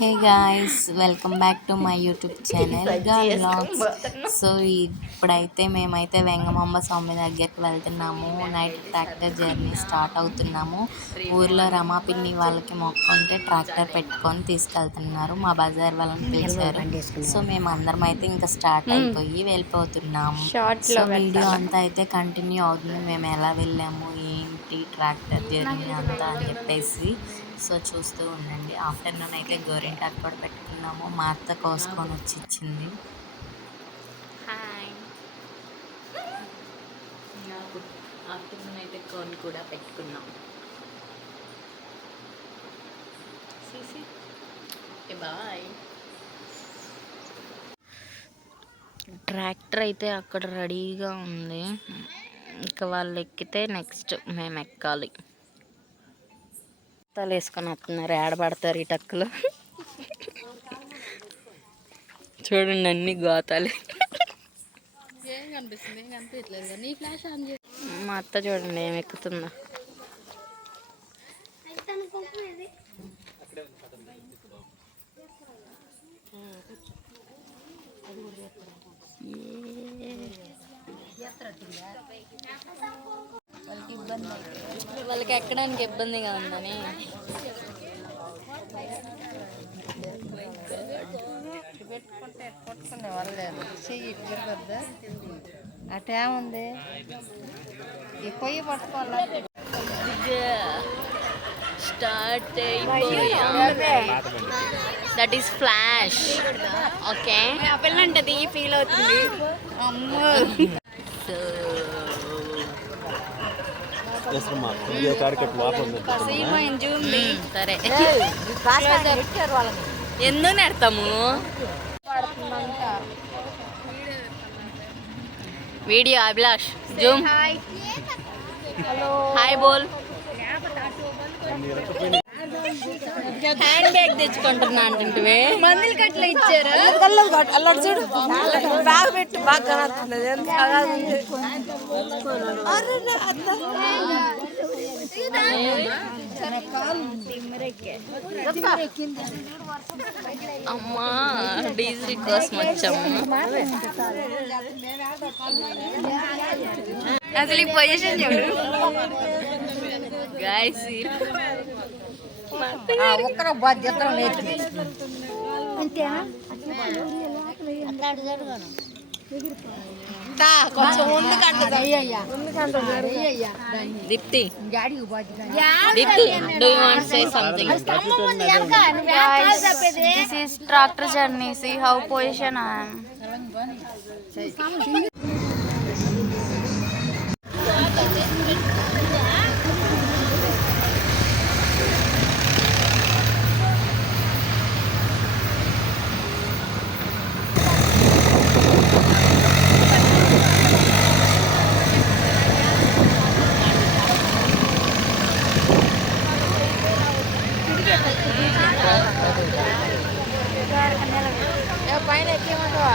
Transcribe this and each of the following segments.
Hey guys, welcome back to my YouTube channel girl vlogs. So ఇప్పుడైతే మేమైతే వెంగమాంబ స్వామి దగ్గరికి వెళ్తున్నాము. నైట్ ట్రాక్టర్ జర్నీ స్టార్ట్ అవుతున్నాము. ఊర్లో రమాపిన్ని వాళ్ళకి మొక్కుంటే ట్రాక్టర్ పెట్టుకొని తీసుకెళ్తున్నారు. మా బజార్ వాళ్ళని పిలిచారు. సో మేము అందరం అయితే ఇంకా స్టార్ట్ అయిపోయి వెళ్ళిపోతున్నాము. సో వీడియో అంతా అయితే కంటిన్యూ అవుతుంది. మేము ఎలా వెళ్ళాము, ఏంటి ట్రాక్టర్ జర్నీ అంతా అని చెప్పేసి సో చూస్తూ ఉండండి. ఆఫ్టర్నూన్ అయితే గోరింటాకు కూడా పెట్టుకున్నాము. మా అత్త కోసుకొని వచ్చి ఇచ్చింది. ఆఫ్టర్నూన్ అయితే కోన్ కూడా పెట్టుకున్నాం. బాయ్. ట్రాక్టర్ అయితే అక్కడ రెడీగా ఉంది. ఇంకా వాళ్ళు ఎక్కితే నెక్స్ట్ మేము ఎక్కాలి. టక్కులు వేసుకొని వస్తున్నారు. ఏడబడతారు ఈ టక్కులు. చూడండి అన్ని గోతాలు. మా అత్త చూడండి ఏమి ఎక్కుతుందో. వాళ్ళకి ఎక్కడానికి ఇబ్బందిగా ఉందని కొట్టుకునే వాళ్ళేరు చెయ్యి తిరగద్దా అటేముంది ఈ పొయ్యి పట్టుకోవాలి. Start that is flash. Okay, ఆ పిల్ల అంటది ఫీల్ అవుతుంది. అమ్మో సరే ఎందుకు నెడతాము వీడియో. అభిలాష్ జూమ్. హాయ్ బోల్. హ్యాండ్ బ్యాగ్ తెచ్చుకుంటున్నా అంటుంటే మందులు కట్ల ఇచ్చారు. అల్లాడు చూడు బ్యాగ్ పెట్టి బాగా అమ్మా డీజిల్ కోసం వచ్చాము. అసలు ఈ పొజిషన్ చూడు గాయ్స్. ఒక్కరు బాధ్యత కొంచెం Deepti, Deepti, do you want to say something? Guys, this is tractor journey. See how position I am. పైన ఎక్కేమంటావా?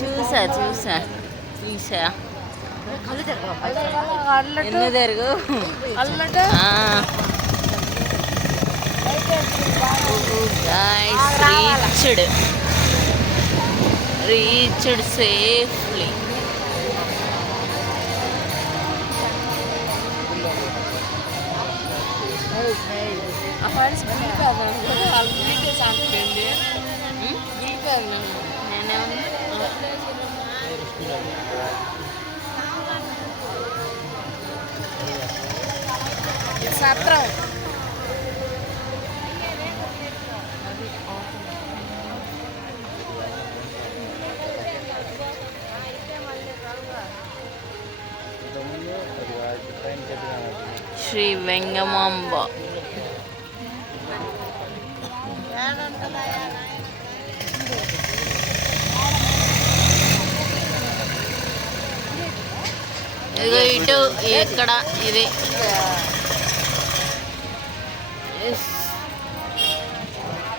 చూసా చూసా చూసా. ఎందుకు జరుగు రీచ్డ్ సేఫ్లీ. సత్రం శ్రీ వెంగమాంబ. ఇదిగో ఇటు ఇక్కడ ఇది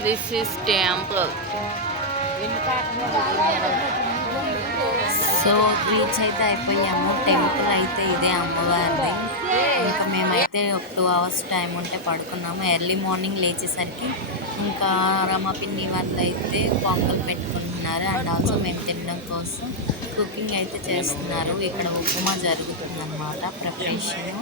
this is temple. So reach అయితే అయిపోయాము. టెంపుల్ అయితే ఇదే అమ్మవారిది. ఇంకా మేమైతే ఒక 2 hours టైం ఉంటే పడుకున్నాము. ఎర్లీ మార్నింగ్ లేచేసరికి ఇంకా రమాపిన్ని వాళ్ళు అయితే పొంగల్ పెట్టుకుంటున్నారు. అండ్ ఆల్సో మేము తినడం కోసం కుకింగ్ అయితే చేస్తున్నారు. ఇక్కడ ఉప్మా జరుగుతుందన్నమాట ప్రిపరేషన్.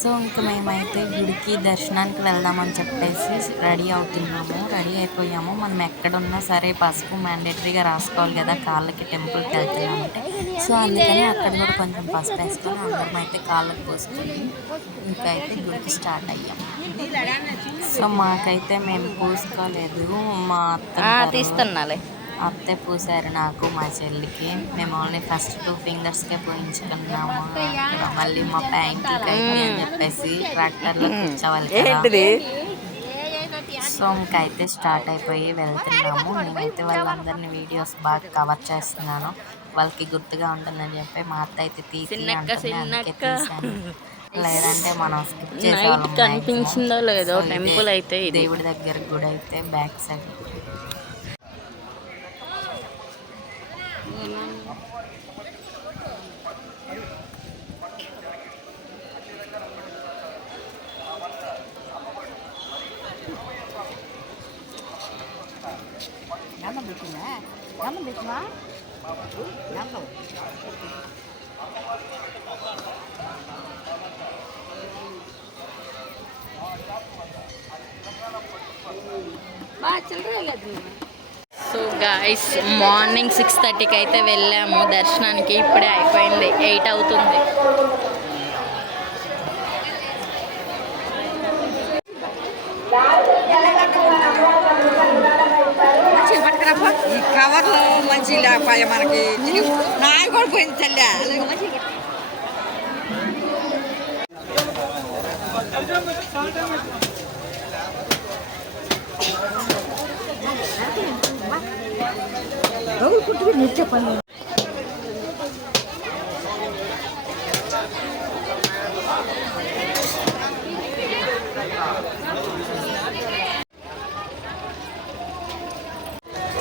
సో ఇంకా మేమైతే గుడికి దర్శనానికి వెళ్దామని చెప్పేసి రెడీ అవుతున్నాము. రెడీ అయిపోయాము. మనం ఎక్కడున్నా సరే పసుపు మ్యాండేటరీగా రాసుకోవాలి కదా కాళ్ళకి టెంపుల్కి వెళ్తున్నామంటే. సో అందుకని అక్కడ కూడా కొంచెం పసుపు వేసుకొని అందరం అయితే కాళ్ళకి పోసుకొని ఇంకా అయితే గుడికి స్టార్ట్ అయ్యాము. సో మాకైతే మేము పూసుకోలేదు. మా అత్తే పూసారు నాకు మా చెల్లికి. మేము ఓన్లీ ఫస్ట్ 2 fingersకే పోయించుకున్నాము. మళ్ళీ మా ప్యాంట్కి అయితే అని చెప్పేసి ట్రాక్టర్లో కూర్చోవాలి కదా. సో ఇంకైతే స్టార్ట్ అయిపోయి వెళ్తున్నాము. నేనైతే వాళ్ళందరినీ వీడియోస్ బాగా కవర్ చేస్తున్నాను. వాళ్ళకి గుర్తుగా ఉంటుందని చెప్పి మా అత్త అయితే అందుకే తీసాను. లేదంటే మనం స్కిప్ చేసేవాళ్ళం. కనిపించిందో లేదో టెంపుల్ అయితే దేవుడి దగ్గర గుడి అయితే back side. So guys morning 6:30కి అయితే వెళ్ళాము దర్శనానికి. ఇప్పుడే అయిపోయింది, 8 అవుతుంది. ఈ కవర్లో మంచి లేకపోయా మనకి నాకు కూడా పోయింది తల్లి.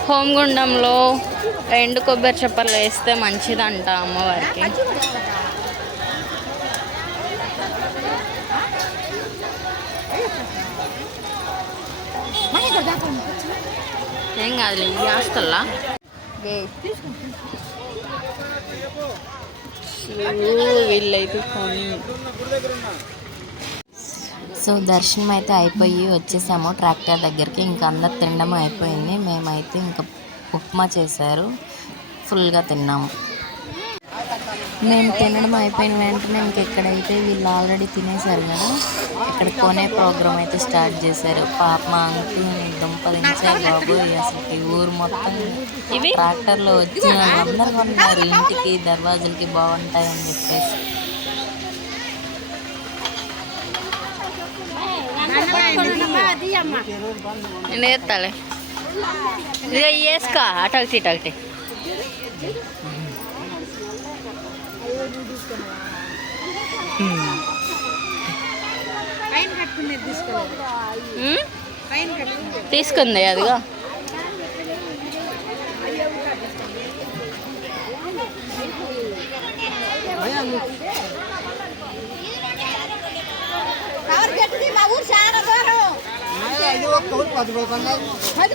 హోమగుండంలో ఎండు కొబ్బరి చెప్పలు వేస్తే మంచిదంట అమ్మవారికి. ఏం కాదులే, ఇది వేస్తల్లా. వీళ్ళైతే కొని. సో దర్శనం అయితే అయిపోయి వచ్చేసాము ట్రాక్టర్ దగ్గరికి. ఇంకా అందరు తినడం అయిపోయింది. మేమైతే ఇంకా ఉప్మా చేశారు, ఫుల్గా తిన్నాము. మేము తినడం అయిపోయిన వెంటనే ఇంక ఇక్కడైతే వీళ్ళు ఆల్రెడీ తినేశారు కదా, ఇక్కడ కొనే ప్రోగ్రామ్ అయితే స్టార్ట్ చేశారు. పాప మా అంకుల్ దుంపలించారు బాబు. అసలు ఊరు మొత్తం ట్రాక్టర్లో వచ్చిన అందరు కొన్నారు. ఇంటికి దర్వాజులకి బాగుంటాయని చెప్పేసి. నేను ఎత్తాలే, ఇక వేసుకో అటొకటి ఇటొకటి. తీసుకుంది అదిగా.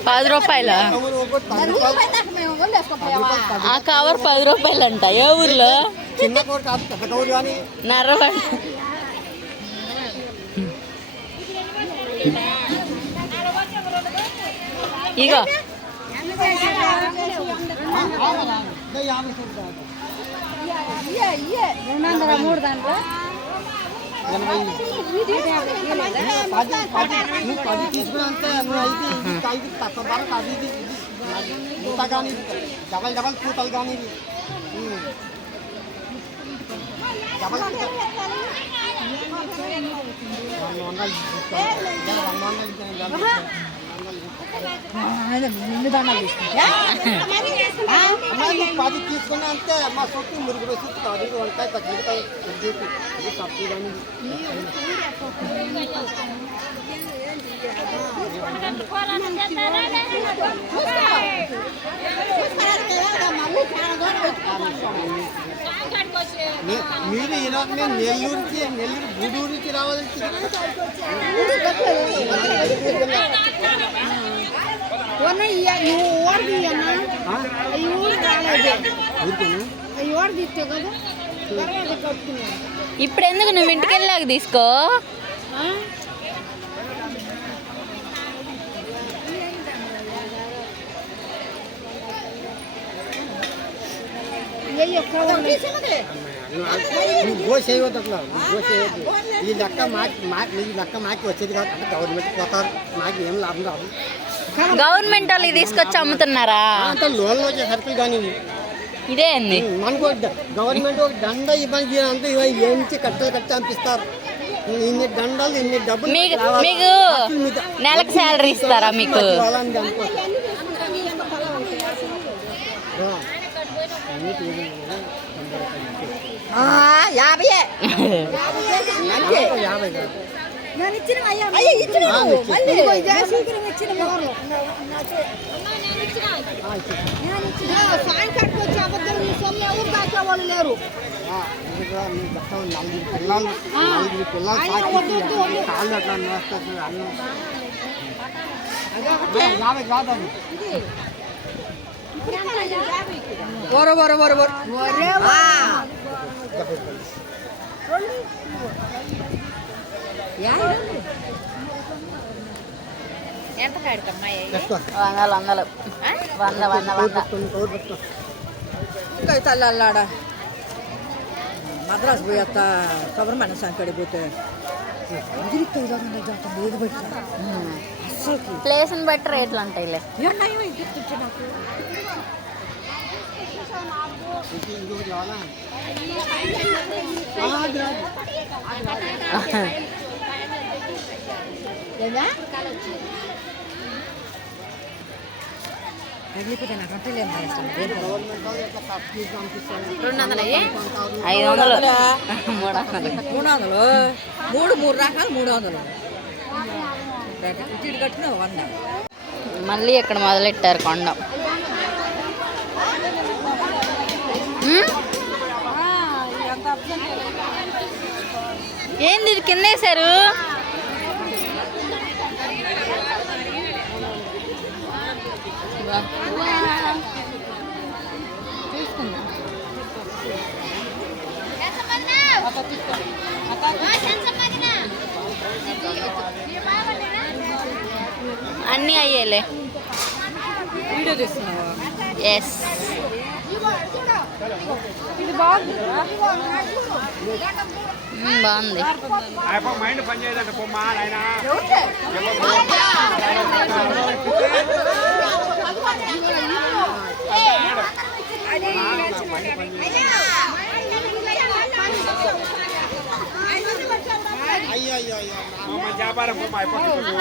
₹10. ఆ కవర్ ₹10 అంట. ఏ ఊర్లో? నర్రవాడ. ఇగో డబల్ డబల్ పూతలు కానీ డబల్ అమ్మాయి 10 తీసుకున్నా అంతే మా సొత్తు మురుగు వేసి అది వంకాయ పచ్చిమిరకాయ చూపి ఇది సబ్జీ కానీ మీరు ఈరోజు మేము నెల్లూరు గూడూరుకి రావాలంటే ఇప్పుడు ఎందుకు నువ్వు ఇంటికి వెళ్ళాక తీసుకో. గో చేయవద్దు అట్లా గో చేయవద్దు. ఈ లెక్క మాకి వచ్చేది కాదు అంటే గవర్నమెంట్ పోతారు మాకు ఏం లాభం రాదు. గవర్నమెంట్ వాళ్ళు తీసుకొచ్చి అమ్ముతున్నారా? అంత లోన్లు వచ్చే సరుకులు కానీ ఇదే అండి మనకు గవర్నమెంట్ ఒక దండ ఇబ్బంది అంతా ఏంచి కట్టలు పంపిస్తారు. ఇన్ని దండాలు ఇన్ని డబ్బులు మీకు నెలకు శాలరీ ఇస్తారా మీకు? వాళ్ళు లేరు. నలుగురు పిల్లలు కాళ్ళు అట్లా నేస్తారు అన్నం 50 కాదండి. ఎంత కాడుకమ్మా? 100 తల్లాడ మద్రాసు పోయేస్త సుబ్రహ్మణ్య స్వామి కాడికి పోతే ప్లేస్ని బట్టి రేట్లు ఉంటాయిలే. తగిలిపోతే నాకు అంటే లేదు. 300 రకాలు 300 ఇటు కట్టిన 100. మళ్ళీ ఇక్కడ మొదలెట్టారు కొండ. ఏంది ఇది కింద వేశారు? అన్నీ అయ్యేలే. వీడియో తీస్తున్నావా? ఎస్. ఇది బాగుంది. బాగుంది. మైండ్ పని చేయదంటే పొమ్మా ఆయన వ్యాపారం పొమ్మ అయిపోతుంది.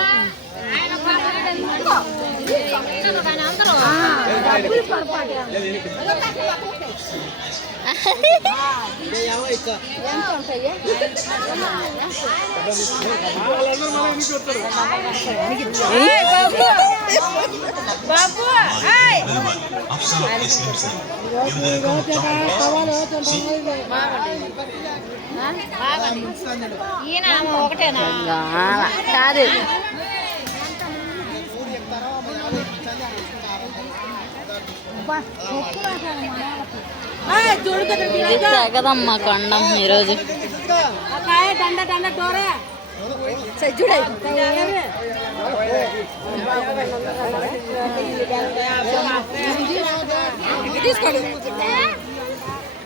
ఒకటేనా కాదు ఇది తెగదమ్మా కొండం ఈరోజు.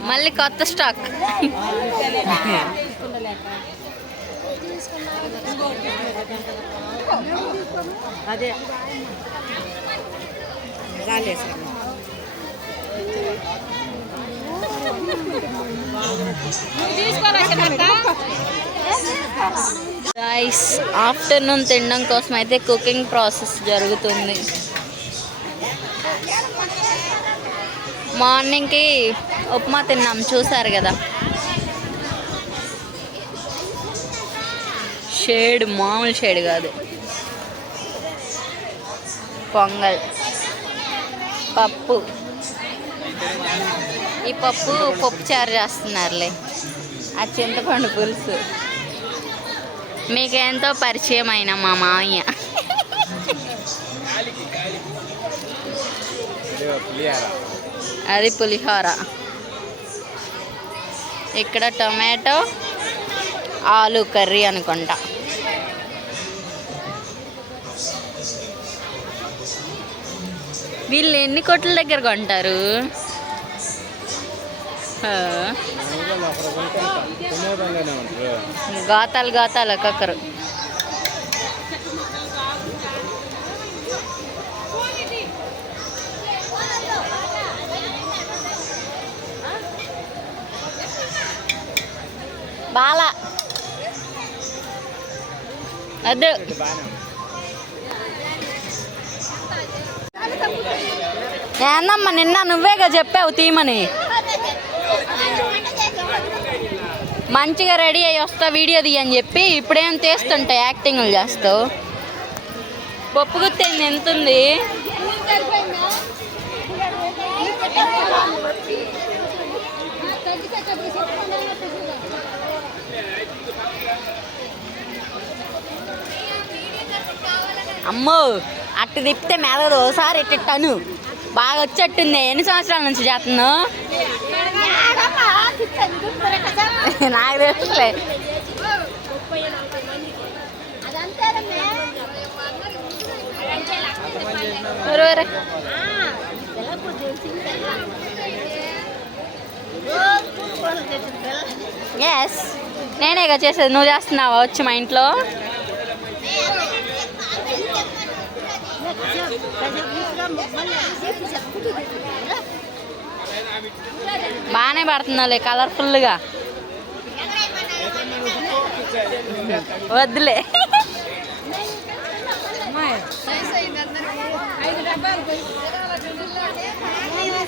మళ్ళీ కొత్త స్టాక్. అదే తీసుకోవాలి. గైస్ ఆఫ్టర్నూన్ తినడం కోసం అయితే కుకింగ్ ప్రాసెస్ జరుగుతుంది. మార్నింగ్కి ఉప్మా తిన్నాం చూసారు కదా. షేడ్ మామూలు షేడ్ కాదు. పొంగల్, పప్పు. ఈ పప్పు చారు చేస్తున్నారులే. ఆ చింతపండు పులుసు మీకెంతో పరిచయం అయిన మా మామయ్య. అది పులిహోర. ఇక్కడ టొమాటో ఆలు కర్రీ అనుకుంటా. వీళ్ళు ఎన్ని కొట్ల దగ్గర కొంటారు? గాతాలు గాతాలు ఒక్కొక్కరు. బాలా అదే ఏందమ్మా నిన్న నువ్వేగా చెప్పావు తీమని. మంచిగా రెడీ అయ్యి వస్తా వీడియో తీయని చెప్పి ఇప్పుడేం తీస్తుంటాయి యాక్టింగ్లు చేస్తావు. పప్పు గుత్తేంది ఎంత ఉంది? అమ్మో అట్టు తిప్పితే మెదడు. ఒకసారి ఇట్టను బాగా వచ్చేట్టుంది. ఎన్ని సంవత్సరాల నుంచి చేస్తున్నావు? నాకు తెలుసులే. ఎస్ నేనేగా చేసేది. నువ్వు చేస్తున్నావా వచ్చి మా ఇంట్లో? బాగానే పడుతున్నావులే కలర్ఫుల్గా. వద్దులే.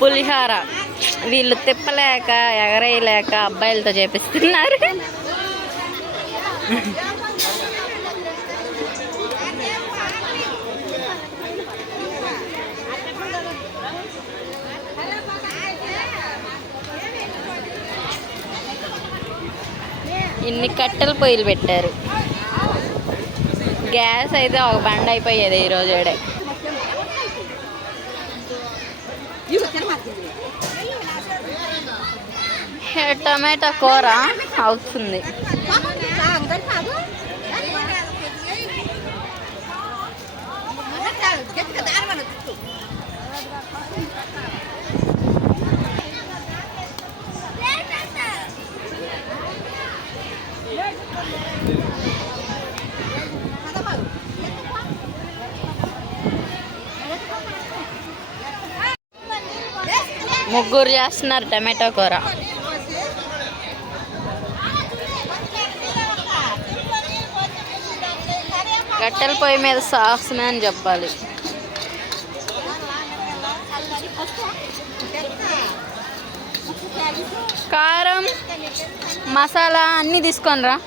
పులిహోర వీళ్ళు తిప్పలేక ఎగరేయలేక అబ్బాయిలతో చేపిస్తున్నారు. ఇన్ని కట్టెల పొయ్యిలు పెట్టారు. గ్యాస్ అయితే ఒక బండ అయిపోయేది ఈరోజు. టమాటా కూర అవుతుంది. ముగ్గురు చేస్తున్నారు టమాటో కూర. కట్టెల పొయ్యి మీద సాహసమే అని చెప్పాలి. కారం మసాలా అన్నీ తీసుకొనిరా.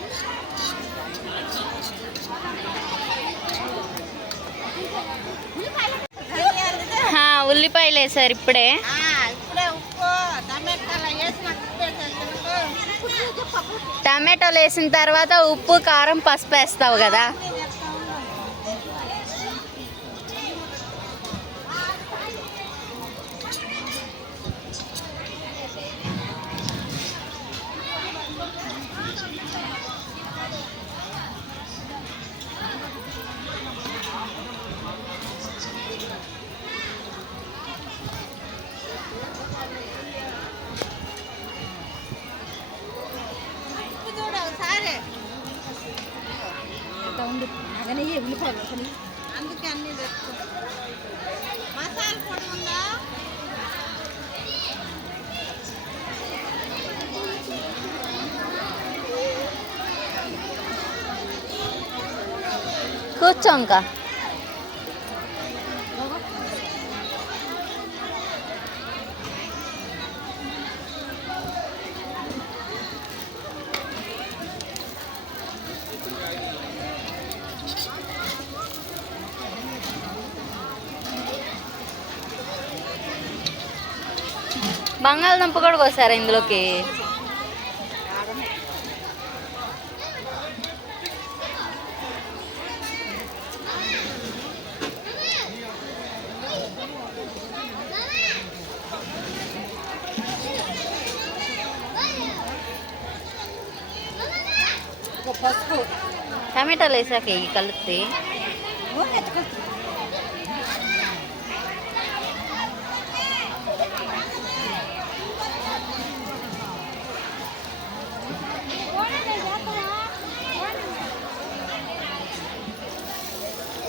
ఉల్లిపాయలు వేసారు ఇప్పుడే. టమాటాలు వేసిన తర్వాత ఉప్పు కారం పసుపు వేస్తావు కదా. అందుకే అన్ని మసాలా పొడి ఉందా? కూర్చో ఇంకా. బంగాళదుంప కూడా కోసారా ఇందులోకి? టమాటాలు వేసాక ఈ కలిపి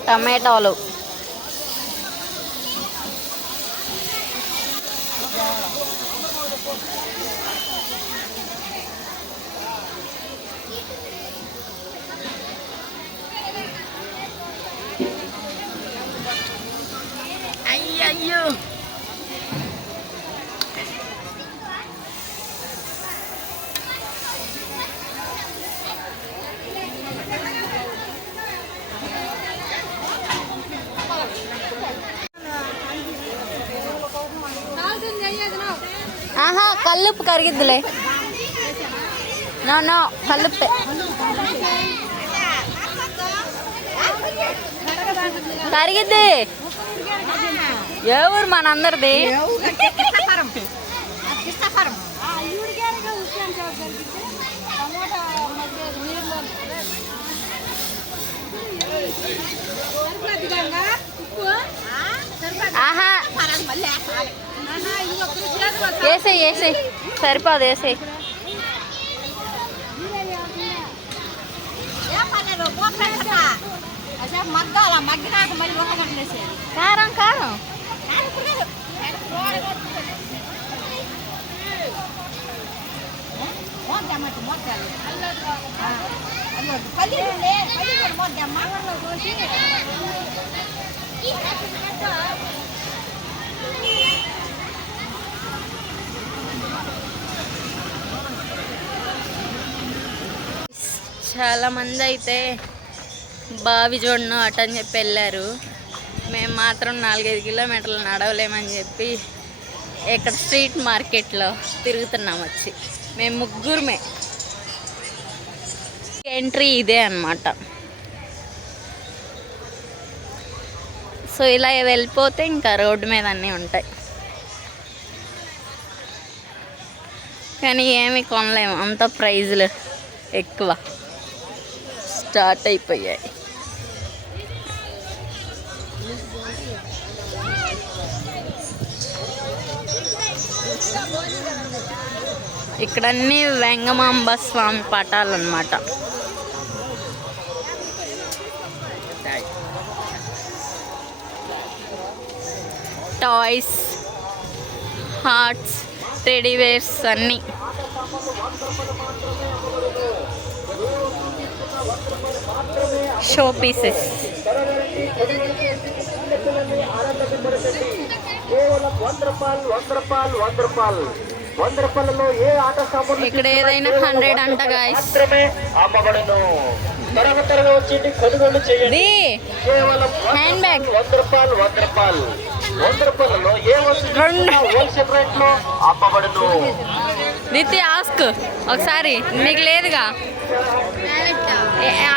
టమాటాలు అయ్యయ్యో. ఆహా కల్లుప్పు కరిగిద్దులే. నో కల్లుప్పే. కరిగిద్ది. ఏ ఊరు మనందరిది? ఆహా వేసేయి సరిపోదు వేసేయి. కారం కారం చాలామంది అయితే బావి చూడను అటు అని చెప్పి వెళ్ళారు. మేము మాత్రం 4-5 కిలోమీటర్లు నడవలేమని చెప్పి ఇక్కడ స్ట్రీట్ మార్కెట్లో తిరుగుతున్నాం. వచ్చి మేము ముగ్గురమే. ఎంట్రీ ఇదే అన్నమాట. సో ఇలా వెళ్ళిపోతే ఇంకా రోడ్డు మీద అన్నీ ఉంటాయి, కానీ ఏమి కొనలేము, అంత ప్రైజులు ఎక్కువ స్టార్ట్ అయిపోయాయి. ఇక్కడ అన్ని వెంగమాంబ స్వామి పటాలు అన్నమాట. టాయ్స్, హార్ట్స్, టెడీవేర్స్ అన్నీ. Show pieces. ఇక్కడ ఏదైనా 100 అంట గాయ్స్. హ్యాండ్ బ్యాగ్ దిత్తి ఆస్క్ ఒకసారి, నీకు లేదుగా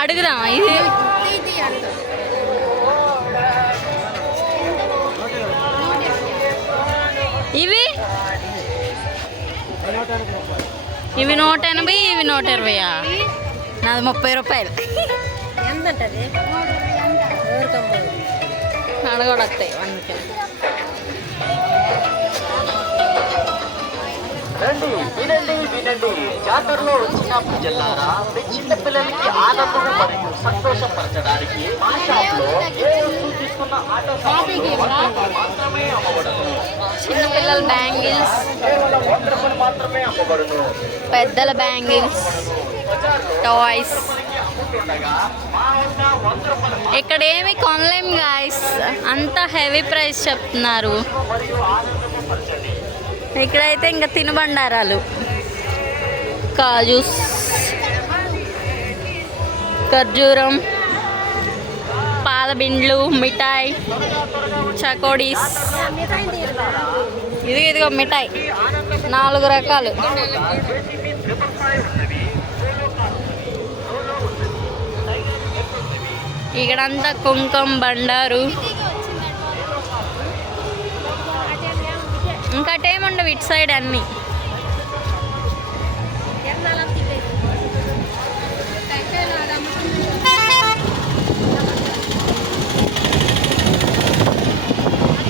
అడుగుదాం. ఇది ఇవి 180, ఇవి 120. నాది 30 రూపాయలు. అడగొడతాయి అందుకే. రండి వినండి జాతరలో వచ్చిన ప్రజలారా, మీ చిన్న పిల్లలకి ఆనందం మరియు సంతోషపరచడానికి మా షాప్ లో ఏ వస్తువు తీసుకున్న ఆట సామాన్లు మాత్రమే అమ్మబడును. చిన్నపిల్లల బ్యాంగిల్స్ కేవలం 100 రూపాయలు మాత్రమే అమ్మబడును. పెద్దల బ్యాంగిల్స్, టాయ్స్, ఇక్కడ ఏమి కొనలేం గాయస్, అంత హెవీ ప్రైస్ చెప్తున్నారు. ఇక్కడైతే ఇంకా తినుబండారాలు, కాజూస్, ఖర్జూరం, పాలబిండ్లు, మిఠాయి, చకోడీస్. ఇదిగో మిఠాయి 4 రకాలు. ఇక్కడంతా కుంకుమ బండారు. ఇంకా టేముండవు ఇటు సైడ్ అన్నీ.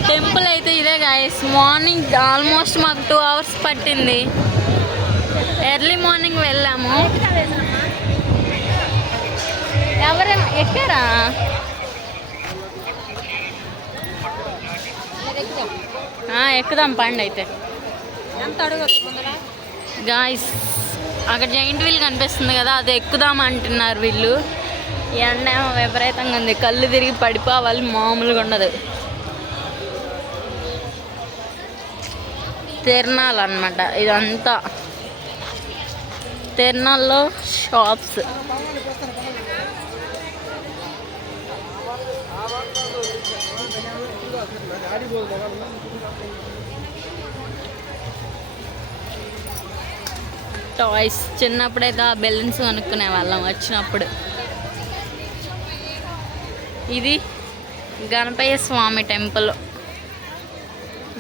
టెంపుల్ అయితే ఇదే గాయస్. మార్నింగ్ ఆల్మోస్ట్ మాకు 2 hours పట్టింది. ఎర్లీ మార్నింగ్ వెళ్ళాము. ఎవరైనా ఎక్కారా? ఎక్కుదాం పండి అయితే. గాయస్ అక్కడ జైంట్ వీల్ కనిపిస్తుంది కదా, అది ఎక్కుదాం అంటున్నారు వీళ్ళు. ఎండ ఏమో విపరీతంగా ఉంది, కళ్ళు తిరిగి పడిపోవాలి, మామూలుగా ఉండదు. తిరణాలు అన్నమాట ఇదంతా. తిరణాల్లో షాప్స్. టాయ్స్. చిన్నప్పుడైతే ఆ బెలూన్స్ కొనుక్కునే వాళ్ళం వచ్చినప్పుడు. ఇది గణపయ్య స్వామి టెంపుల్.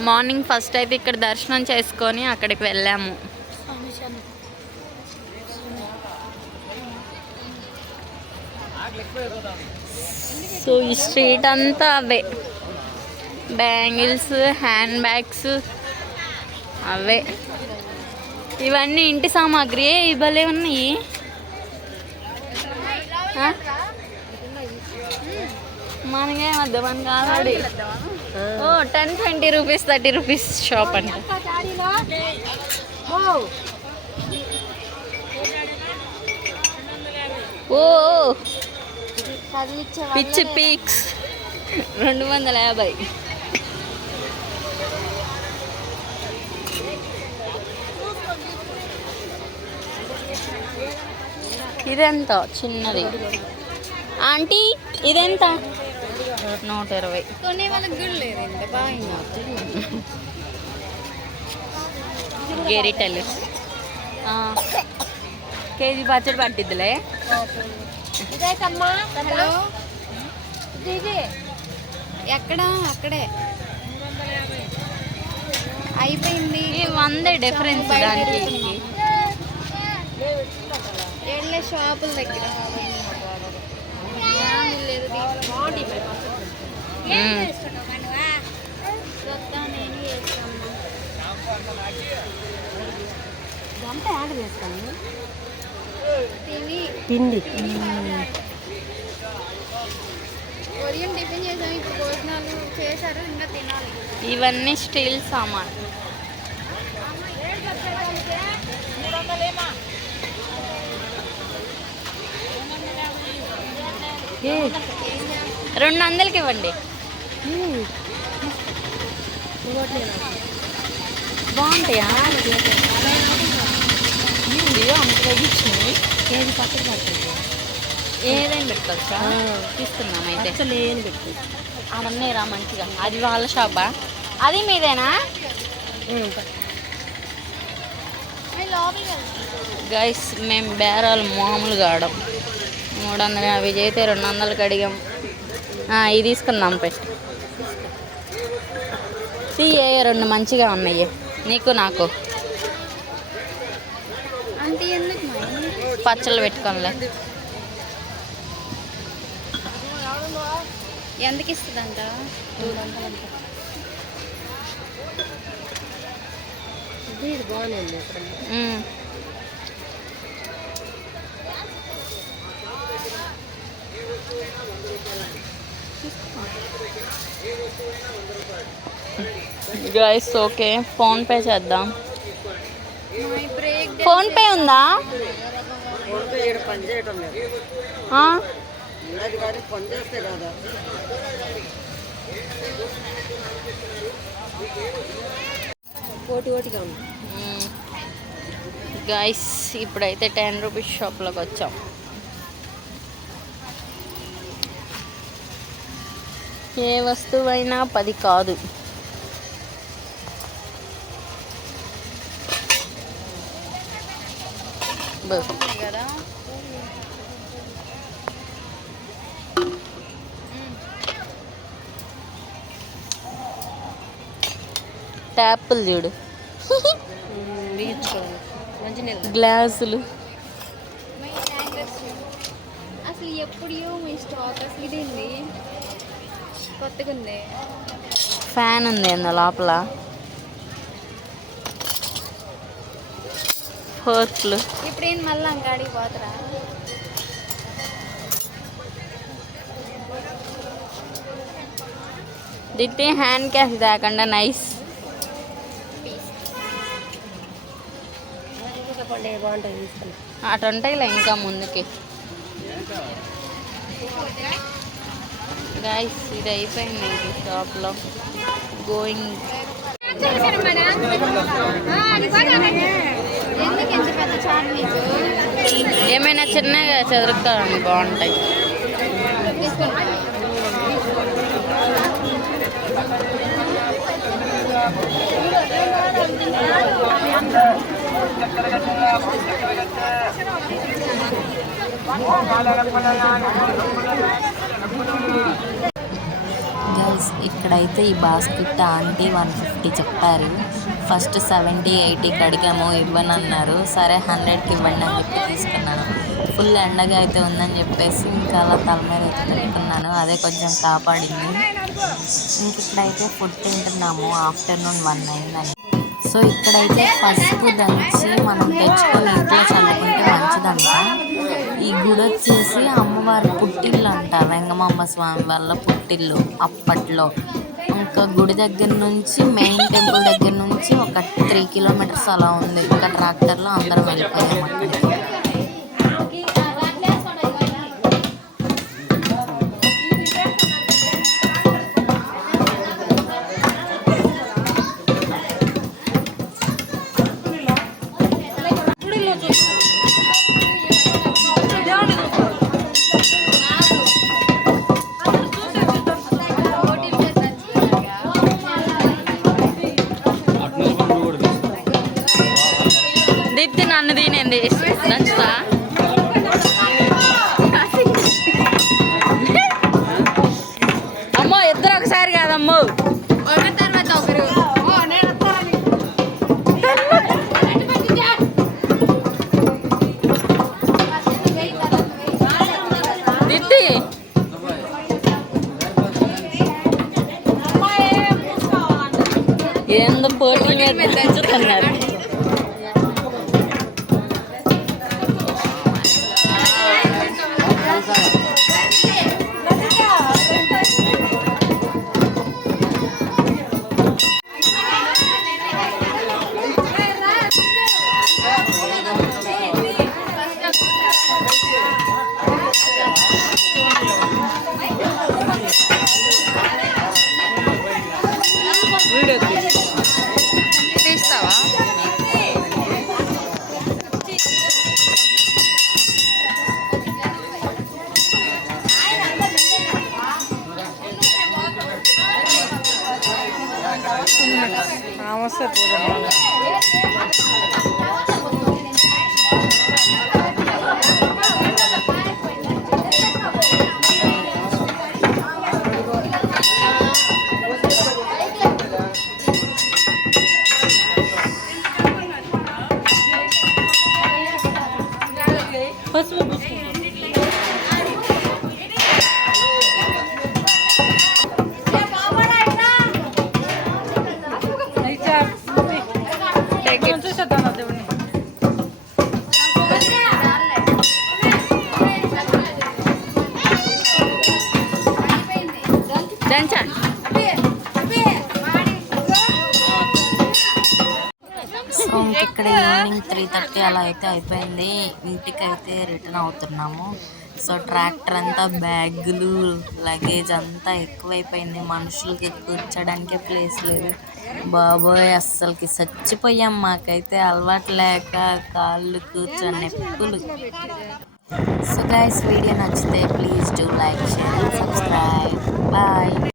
మార్నింగ్ ఫస్ట్ అయితే ఇక్కడ దర్శనం చేసుకొని అక్కడికి వెళ్ళాము. సో ఈ స్ట్రీట్ అంతా అవే బ్యాంగిల్స్, హ్యాండ్ బ్యాగ్స్ అవే. ఇవన్నీ ఇంటి సామాగ్రి. ఇవ్వలే ఉన్నాయి. మనకే వద్ద మనకి ఆల్రెడీ 10-20 రూపీస్ 30 రూపీస్ షాప్ అండి. ఓ పిచ్చి పీక్స్ 250. ఇదెంత చిన్నది ఆంటీ? ఇదెంత? 120. కొనే వాళ్ళకి కూడా లేదు. ఎంత బాగా గెరిటలు కేజీ పచ్చడి పట్టిద్దులే. హలో ఎక్కడ? అక్కడే అయిపోయింది. 100 డిఫరెన్స్ దానికి. వెళ్ళే షాపుల దగ్గర లేదు. అంతా ఆర్డర్ చేస్తాను. తిండి కొరియన్ టిఫిన్ చేసాం. ఇప్పుడు భోజనాలు చేశారు, ఇంకా తినాలి. ఇవన్నీ స్టీల్ సామాన్. రెండు 200కి ఇవ్వండి. బాగుంటాయా? అంత తగ్గించింది. కేజీ పక్కన పడుతుంది. ఏదైనా పెట్టుకోవచ్చా? తీసుకుందాం అయితే. అసలు ఏం పెట్టు అవన్నీ రా మంచిగా. అది వాళ్ళ షాపా? అది మీదేనా? గైస్ మేము బేరాలు మామూలుగా ఆడం. 350 అయితే 200కి అడిగాం. ఇది తీసుకుందాం పెట్టి. తీయే 2 మంచిగా ఉన్నాయి నీకు నాకు. అంటే ఎందుకు పచ్చళ్ళు పెట్టుకోలే. ఎందుకు ఇస్తుందంట? 200 బాగుంది. గైస్ ఓకే, ఫోన్పే చేద్దాం. ఫోన్పే ఉందా? కొడుకు ఈడ పని చేయటం లేదు ఆ? అది కానీ పని చేస్తే కదా గైస్ ఇప్పుడైతే 10 రూపీస్ షాప్లోకి వచ్చాం. ఏ వస్తువైనా 10 కాదు. కదా ట్యాపులు చూడు, గ్లాసులు. మై ట్యాంకర్స్ అసలు ఎప్పుడు మీ స్టాక్ అసలు ఇదేంది కొత్తగా ఉంది. ఫ్యాన్ ఉంది అంద లోపల. ఫోర్క్లు. ఇప్పుడు ఏం మళ్ళీ అంకాడికి పోతారా? దిట్టి హ్యాండ్ క్యాష్ దాకుండా నైస్. అటు ఉంటాయిలే ఇంకా ముందుకి. గైస్ ఇది అయిపోయింది ఇంక షాప్లో. గోయింగ్. ఎందుకు ఎంత పెద్ద చాట్ మీకు? ఏమైనా చిన్నగా చదువుతారండి, బాగుంటాయి. గైస్ ఇక్కడైతే ఈ బాస్కెట్ ఆంటీ 150 చెప్పారు. ఫస్ట్ 70-80కి అడిగాము, ఇవ్వనన్నారు. సరే 100కి ఇవ్వండి అని చెప్పి తీసుకున్నాను. ఫుల్ ఎండగా అయితే ఉందని చెప్పేసి ఇంకా అలా తల మీద అయితే పెట్టుకున్నాను. అదే కొంచెం కాపాడింది. ఇంక ఇక్కడైతే ఫుడ్ తింటున్నాము. ఆఫ్టర్నూన్ 1 అయిందని. సో ఇక్కడైతే పసుపు దంచి మనం తెచ్చుకొని ఇంట్లో చల్లుకుంటే మంచిదంట. ఈ గుడి వచ్చేసి అమ్మవారి పుట్టిల్లు అంట, వెంగమాంబ స్వామి వాళ్ళ పుట్టిల్లు అప్పట్లో. ఇంకా గుడి దగ్గర నుంచి మెయిన్ టెంపుల్ దగ్గర నుంచి ఒక 3 కిలోమీటర్స్ అలా ఉంది. ఇంకా ట్రాక్టర్లో అందరం వెళ్ళిపోయాం అక్కడికి. దీప్తి నన్ను తినేది దంచుతా. అమ్మో ఇద్దరు ఒకసారి కాదమ్మో. ఒకరి తర్వాత ఒకరు. దీప్తి ఏందో పోటీ మీద దంచుతున్నారు. తీస్తావా? వస్తే దంచా. సో ఇంకెక్కడ ఈవినింగ్ 3:30 అలా అయితే అయిపోయింది. ఇంటికైతే రిటర్న్ అవుతున్నాము. సో ట్రాక్టర్ అంతా బ్యాగులు లగేజ్ అంతా ఎక్కువైపోయింది. మనుషులకి కూర్చోడానికే ప్లేస్ లేదు. బాబోయ్ అస్సలకి చచ్చిపోయాం. మాకైతే అలవాటు లేక కాళ్ళు కూర్చొని నొప్పులు. సో గైస్ వీడియో నచ్చితే ప్లీజ్ డూ లైక్